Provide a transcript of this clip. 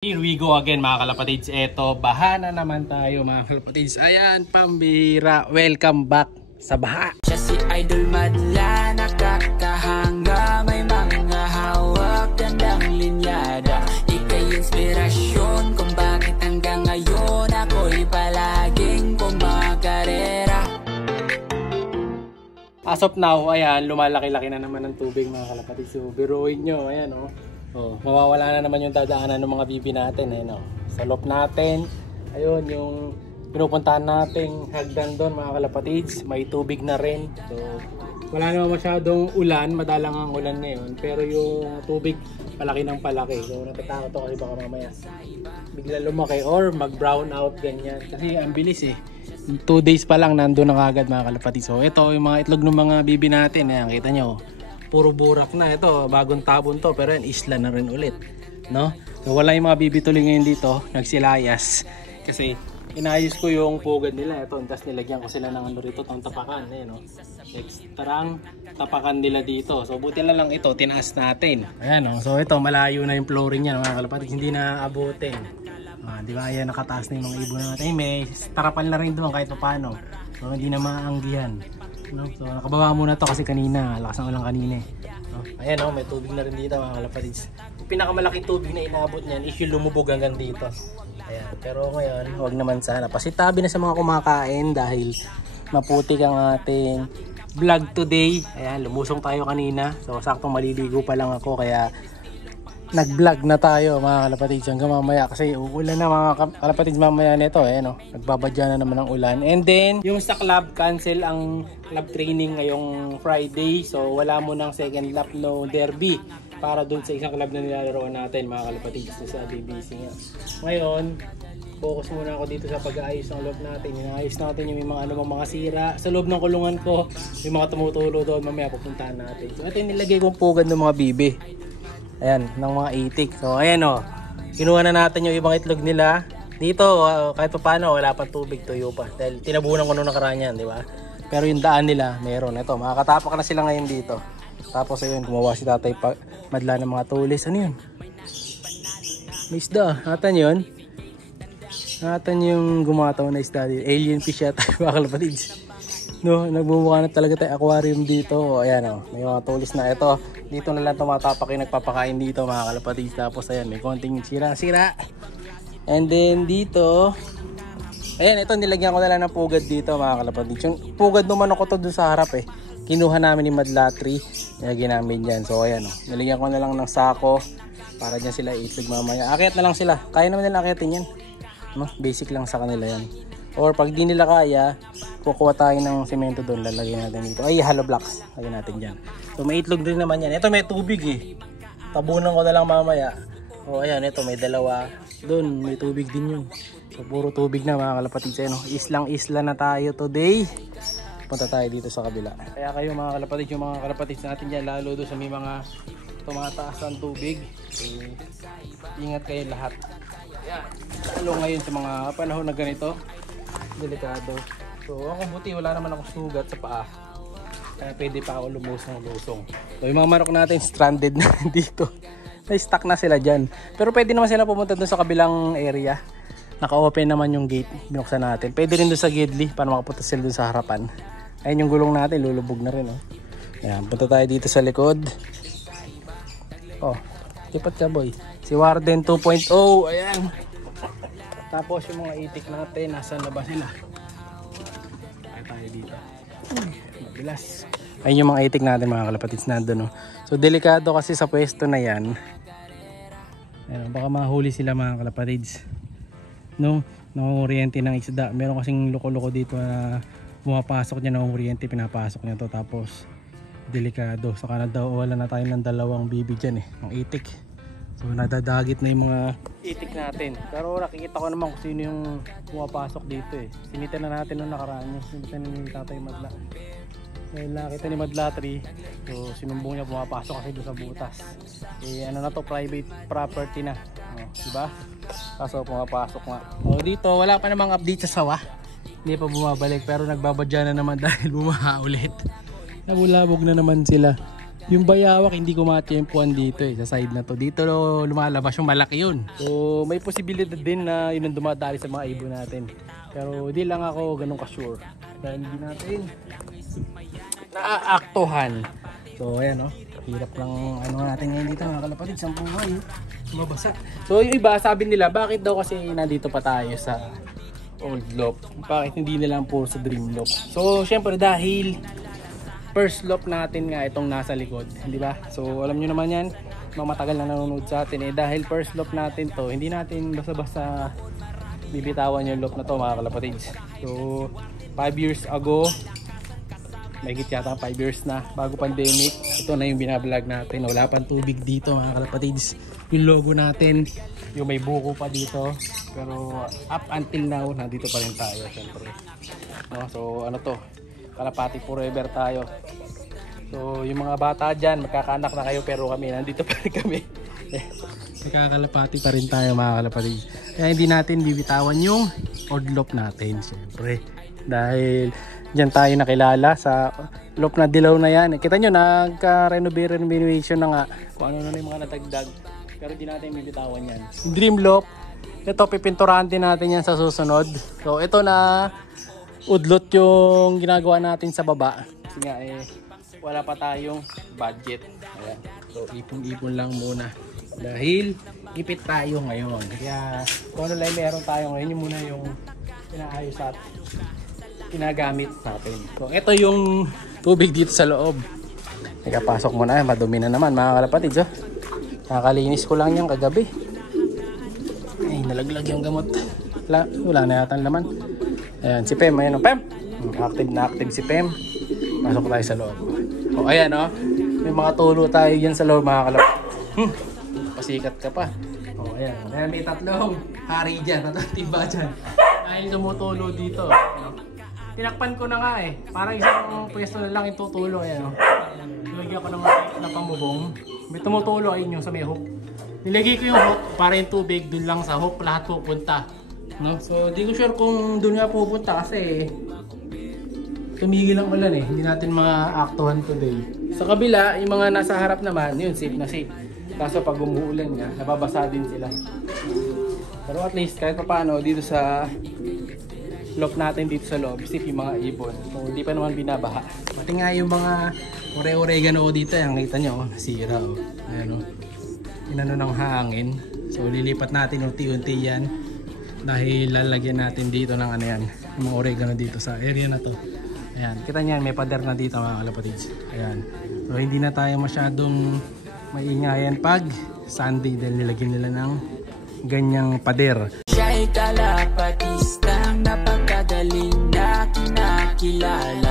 Here we go again mga kalapatids. Eto, baha na naman tayo mga kalapatids. Ayan, pambira. Welcome back sa baha. Siya si Idol Madla, nakakahanga, may mga hawak, gandang linyada. Ika'y inspirasyon kung bakit hanggang ngayon ako'y palaging kumakarera. As of now, ayan, lumalaki-laki na naman ang tubig mga kalapatids. So, biruin nyo, ayan o. Mawawala na naman yung dadaanan ng mga bibi natin. Ayan o. Sa loob natin, ayun, yung pinupuntahan nating hagdan doon mga kalapatids. May tubig na rin. So, wala naman masyadong ulan. Madalang ang ulan ngayon. Pero yung tubig, palaki ng palaki. So, natatakot ako kasi baka mamaya bigla lumaki or mag-brown out ganyan. Kasi ang bilis eh. 2 days pa lang nandun na kagad mga kalapatids. So, ito yung mga itlog ng mga bibi natin. Ayan, kita nyo. Puro burak na ito, bagong tabon to, pero yan isla na rin ulit, no? So wala yung mga bibituloy ngayon dito, nagsilayas kasi inayos ko yung pugad nila ito, tapos nilagyan ko sila ng ano rito, tong tapakan, no? Extrang tapakan nila dito. So buti na lang ito, tinaas natin. Ayan, no? So ito malayo na yung flooring niya mga kalapatids, hindi na abutin. Di ba, ayan, nakataas na yung mga ibon natin. May tarapan na rin doon kahit paano, so hindi na maanggihan. No? So nakababa muna to kasi kanina, lakas ng ulang kanina eh. No? Ayan o, may tubig na rin dito mga kalapatids. Yung pinakamalaking tubig na inabot niyan is yung lumubog hanggang dito. Ayan, pero ngayon, huwag naman sana. Pasitabi na sa mga kumakain dahil maputik ang ating vlog today. Ayan, lumusong tayo kanina. So saktong maliligo pa lang ako kaya nag-vlog na tayo mga kalapatids hanggang mamaya kasi uulan na mga kalapatids mamaya nito no? Nagbabadya na naman ang ulan. And then yung sa club, cancel ang club training ngayong Friday, so wala mo ng second lap no derby para dun sa isang club na nilalaroan natin mga kalapatids sa BBC nga. Ngayon focus muna ako dito sa pag-aayos ng loob natin. Inaayos natin yung mga mga sira sa loob ng kulungan ko, yung mga tumutulo doon, mamaya pupuntahan natin. So ito yung nilagay kong pugad ng mga bibi. Ayan, ng mga itik. So ayan o, kinuha na natin yung ibang itlog nila. Dito, kahit pa paano, wala pang tubig, tuyo pa. Dahil tinabunan ko nung nakaraan yan, di ba? Pero yung daan nila, meron. Ito, makakatapak na sila ngayon dito. Tapos ayun, gumawa si Tatay Madla ng mga tulis. Ano yun? May isda. Natan yun? Natan yung gumataw na isda dito. Alien fish yata, mga kalapatids. No, nagbubukha na talaga tayo aquarium dito. Ayan o, may mga tulis na ito. Dito na lang tumatapak yung nagpapakain dito mga kalapatids. Tapos ayan, may konting sira-sira. And then dito, ayan, ito nilagyan ko na lang ng pugad dito mga kalapatids. Yung pugad naman ako to dun sa harap eh. Kinuha namin ni Madla Tree. Nilagyan namin dyan. So ayan o, nilagyan ko na lang ng sako para dyan sila itlog mamaya. Akyat na lang sila. Kaya naman nila akyatin yan. No? Basic lang sa kanila yan. Or pag di nila kaya, kukuha tayo ng semento doon, lalagay natin dito. Ay, hollow blocks. Lagyan natin dyan. So may itlog din naman yan. Ito may tubig eh. Tabunan ko na lang mamaya. O ayan, ito may dalawa. Doon may tubig din yun. So puro tubig na mga kalapatids. Islang isla na tayo today. Punta tayo dito sa kabila. Kaya kayo mga kalapatids, yung mga kalapatids natin dyan, lalo doon sa may mga tumataas ang tubig, ingat kayo lahat. Ayan. Lalo ngayon sa mga panahon na ganito, delikado. So ako buti wala naman akong sugat sa paa, kaya pwede pa ako lumusong. So yung mga manok natin stranded na dito, na-stuck na sila dyan. Pero pwede naman sila pumunta dun sa kabilang area. Naka-open naman yung gate, binuksan natin. Pwede rin dun sa gidli para makapunta sila dun sa harapan. Ayun yung gulong natin, lulubog na rin. Ayan, punta tayo dito sa likod. Oh, lipat ka boy. Si Warden 2.0, ayan. Tapos yung mga itik natin, nasaan na ba sila? Tayo dito. Mabilas. Ayun yung mga itik natin mga kalapatids nandun. So delikado kasi sa pwesto na yan. Ayan, baka mahuli sila mga kalapatids. No, nangunguryente ng isda. Meron kasing loko-loko dito na pumapasok niya, nangunguryente, pinapasok niya to. Tapos delikado. Saka na daw wala na tayo ng dalawang bibi dyan ng itik. So nadadagit na yung mga itik natin. Pero nakikita ko naman kung sino yung pumapasok dito eh. Sinitan na natin nung nakaraan niya. Sinitan ni Tatay Madla. Dahil nakita ni Madla Tree, so sinumbong niya pumapasok kasi doon sa butas. Eh ano na to, private property na. Diba? Kaso pumapasok nga. Dito wala pa namang update sa sawa. Hindi pa bumabalik pero nagbabadya na naman dahil bumaha ulit. Nabulabog na naman sila. Yung bayawak hindi ko matiyempuan dito sa side na to. Dito lumalabas yung malaki yun. So may posibilidad din na yun ang dumadali sa mga ibon natin. Pero di lang ako ganun ka-sure. Dahil hindi natin naaaktuhan. So ayan hirap lang natin ngayon dito mga kalapatid. Sampung buhay mabasa. So yung iba sabi nila bakit daw kasi nandito pa tayo sa old loft. Bakit hindi nila puro sa dream loft. So syempre dahil first loft natin nga itong nasa likod, di ba? So alam nyo naman yan, mga matagal na nanonood sa atin dahil first loft natin to, hindi natin basta-basta bibitawan yung loft na to mga kalapatids. So 5 years ago, may yata 5 years na bago pandemic, ito na yung binablog natin. Wala pang tubig dito mga kalapatids. Yung logo natin, yung may buko pa dito, pero up until now nandito pa rin tayo syempre. So ano to, kalapati forever tayo. So yung mga bata dyan magkakaanak na kayo pero kami nandito pa rin kami. Magkakalapati pa rin tayo mga kalapati. Kaya hindi natin bibitawan yung old loft natin syempre. Dahil dyan tayo nakilala sa loft na dilaw na yan. Kita nyo nagka-renovation na nga kung ano na yung mga natagdag. Pero hindi natin bibitawan yan. Dream loft, ito pipinturahan din natin yan sa susunod. So ito na udlot yung ginagawa natin sa baba kasi nga wala pa tayong budget. Ayan. So ipon-ipon lang muna dahil ipit tayo ngayon, kaya kung ano lang meron tayo ngayon yun muna yung inaayos at ginagamit natin. So ito yung tubig dito sa loob. Nakapasok mo na, madumi na naman mga kalapatids. Nakakalinis ko lang yan kagabi. Ay nalaglag yung gamot. Wala na yata laman. Ayan, si Pem, ayan Pem. Active na active si Pem. Pasok tayo sa loob. O ayan may mga tulo tayo yan sa loob mga kalap. Pasikat ka pa. O ayan, may tatlong hari dyan, tatlong timba dyan. Dahil tumutulo dito. Tinakpan ko na nga parang isang pwesto na lang yung tutulo. Ayan nilagyan ko na pamubong. May tumutulo ayun yung sa may hook. Nilagay ko yung hook para yung tubig dun lang sa hook lahat pupunta. So di ko sure kung doon nga pupunta kasi tumigil ang ulan hindi natin ma-aktuhan today. Sa kabila, yung mga nasa harap naman, yun safe na safe. Kaso pag umuulan nga, nababasa din sila. Pero at least kahit pa paano dito sa loft natin dito sa loob, safe yung mga ibon. So hindi pa naman binabaha. Pati nga yung mga oregano dito, yung kita nyo, nasira Ayan inano ng hangin. So lilipat natin unti-unti yan. Dahil lalagyan natin dito ng yung mga oregano dito sa area na to. Ayan, kita niyan may pader na dito mga kalapatids. Ayan. So hindi na tayo masyadong maingayan pag Sunday dahil nilagyan nila ng ganyang pader. Siya'y kalapatistang napakagaling na kinakilala.